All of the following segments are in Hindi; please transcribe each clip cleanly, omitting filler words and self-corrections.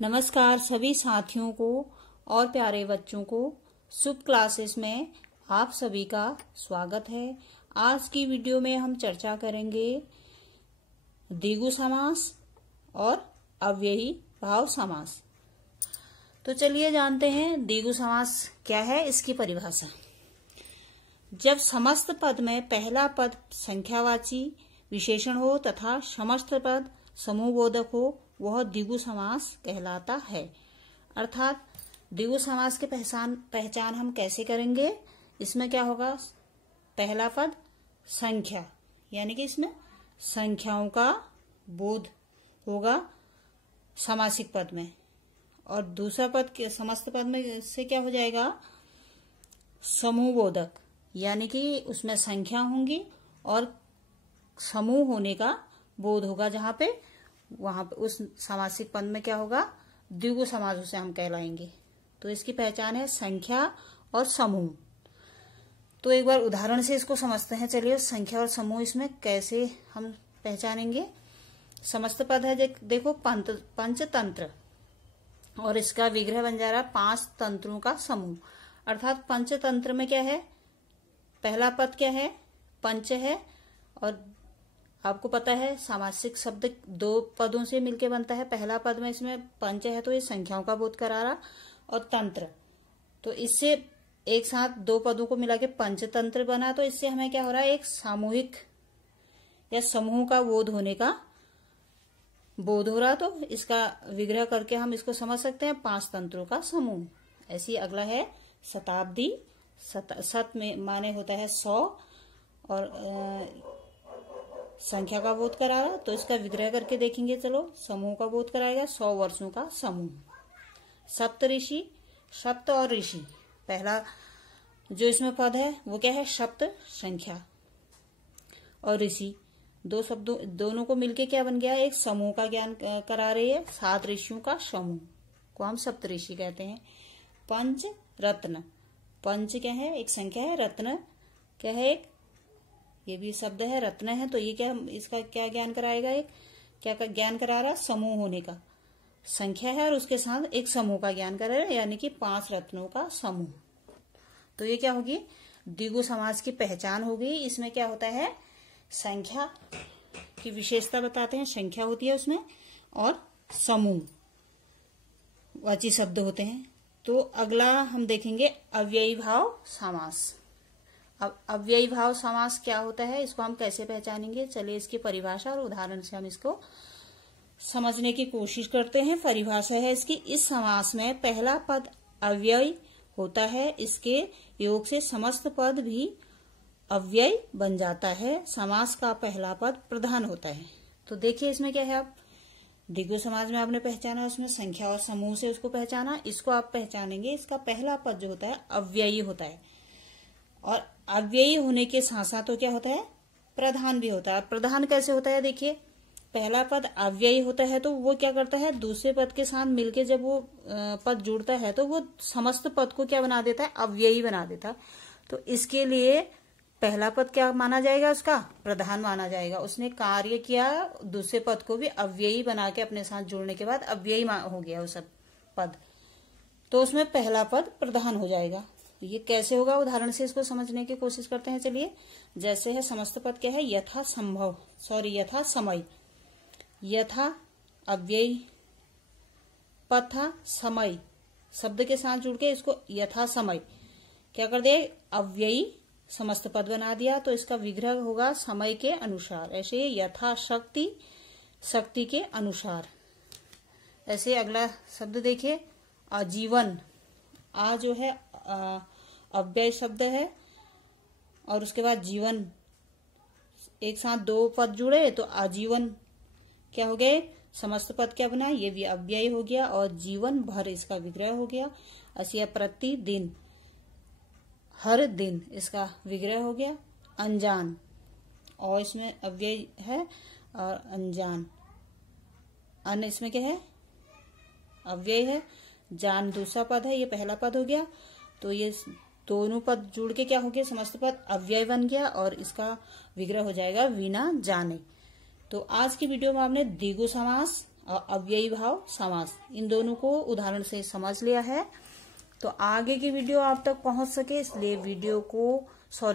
नमस्कार सभी साथियों को और प्यारे बच्चों को शुभ क्लासेस में आप सभी का स्वागत है। आज की वीडियो में हम चर्चा करेंगे द्विगु समास और अव्ययी भाव समास। तो चलिए जानते हैं द्विगु समास क्या है, इसकी परिभाषा। जब समस्त पद में पहला पद संख्यावाची विशेषण हो तथा समस्त पद समूहबोधक हो, वह द्विगु समास कहलाता है। अर्थात द्विगु समास के पहचान हम कैसे करेंगे। इसमें क्या होगा, पहला पद संख्या, यानी कि इसमें संख्याओं का बोध होगा समासिक पद में, और दूसरा पद के समस्त पद में इससे क्या हो जाएगा, समूहबोधक, यानी कि उसमें संख्या होंगी और समूह होने का बोध होगा। जहां पे वहां पे उस समासिक पद में क्या होगा, द्विगु समास उसे हम कहलाएंगे। तो इसकी पहचान है संख्या और समूह। तो एक बार उदाहरण से इसको समझते हैं। चलिए, संख्या और समूह इसमें कैसे हम पहचानेंगे। समस्त पद है, देखो पंचतंत्र, और इसका विग्रह बन जा रहा है 5 तंत्रों का समूह। अर्थात पंचतंत्र में क्या है, पहला पद क्या है, पंच है, और आपको पता है सामासिक शब्द 2 पदों से मिलके बनता है। पहला पद में इसमें पंच है तो ये संख्याओं का बोध करा रहा, और तंत्र, तो इससे एक साथ 2 पदों को मिला के पंचतंत्र बना। तो इससे हमें क्या हो रहा है, एक सामूहिक या समूह का बोध होने का बोध हो रहा। तो इसका विग्रह करके हम इसको समझ सकते हैं 5 तंत्रों का समूह। ऐसी अगला है शताब्दी। शत में माने होता है 100, और संख्या का बोध करा रहा, तो इसका विग्रह करके देखेंगे। चलो, समूह का बोध कराएगा 100 वर्षों का समूह। सप्त ऋषि, सप्त और ऋषि, पहला जो इसमें पद है वो क्या है, सप्त संख्या, और ऋषि, 2 शब्दों दोनों को मिलके क्या बन गया, एक समूह का ज्ञान करा रही है। 7 ऋषियों का समूह को हम सप्त ऋषि कहते हैं। पंच रत्न, पंच क्या है, एक संख्या है, रत्न क्या है, एक ये भी शब्द है, रत्न है। तो ये क्या, इसका क्या ज्ञान कराएगा, एक क्या का ज्ञान करा रहा, समूह होने का। संख्या है और उसके साथ एक समूह का ज्ञान करा रहा, यानी कि 5 रत्नों का समूह। तो ये क्या होगी, द्विगु समास की पहचान होगी। इसमें क्या होता है, संख्या की विशेषता बताते हैं, संख्या होती है उसमें, और समूह वाची शब्द होते हैं। तो अगला हम देखेंगे अव्ययी भाव समास। अब अव्ययी भाव समास क्या होता है, इसको हम कैसे पहचानेंगे। चलिए, इसकी परिभाषा और उदाहरण से हम इसको समझने की कोशिश करते हैं। परिभाषा है इसकी, इस समास में पहला पद अव्ययी होता है, इसके योग से समस्त पद भी अव्ययी बन जाता है। समास का पहला पद प्रधान होता है। तो देखिए इसमें क्या है, अब द्विगु समास में आपने पहचाना, उसमें संख्या और समूह से उसको पहचाना। इसको आप पहचानेंगे, इसका पहला पद जो होता है अव्ययी होता है, और अव्ययी होने के साथ साथ तो क्या होता है, प्रधान भी होता है। प्रधान कैसे होता है, देखिए, पहला पद अव्ययी होता है तो वो क्या करता है, दूसरे पद के साथ मिलके जब वो पद जुड़ता है तो वो समस्त पद को क्या बना देता है, अव्ययी बना देता है। तो इसके लिए पहला पद क्या माना जाएगा, उसका प्रधान माना जाएगा। उसने कार्य किया, दूसरे पद को भी अव्ययी बना के अपने साथ जुड़ने के बाद अव्ययी हो गया वो सब पद, तो उसमें पहला पद प्रधान हो जाएगा। ये कैसे होगा, उदाहरण से इसको समझने की कोशिश करते हैं। चलिए, जैसे है समस्त पद क्या है, यथा समय, यथा अव्ययी, पथा समय, शब्द के साथ जुड़ के इसको यथा समय क्या कर दे, अव्ययी समस्त पद बना दिया। तो इसका विग्रह होगा समय के अनुसार। ऐसे यथा शक्ति, शक्ति के अनुसार। ऐसे अगला शब्द देखिए, आजीवन, आ जो है अव्यय शब्द है, और उसके बाद जीवन, एक साथ 2 पद जुड़े तो आजीवन क्या हो गए, समस्त पद क्या बना, ये भी अव्यय हो गया, और जीवन भर इसका विग्रह हो गया। ऐसे प्रतिदिन, हर दिन, इसका विग्रह हो गया। अनजान, और इसमें अव्यय है, और अनजान, अन इसमें क्या है, अव्यय है। जान दूसरा पद है, ये पहला पद हो गया। तो ये दोनों पद जुड़ के क्या हो गया, समस्त पद अव्यय बन गया, और इसका विग्रह हो जाएगा बिना जाने। तो आज की वीडियो में आपने द्विगु समास और अव्ययी भाव समास, इन दोनों को उदाहरण से समझ लिया है। तो आगे की वीडियो आप तक पहुंच सके इसलिए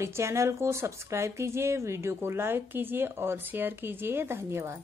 चैनल को सब्सक्राइब कीजिए, वीडियो को लाइक कीजिए और शेयर कीजिए। धन्यवाद।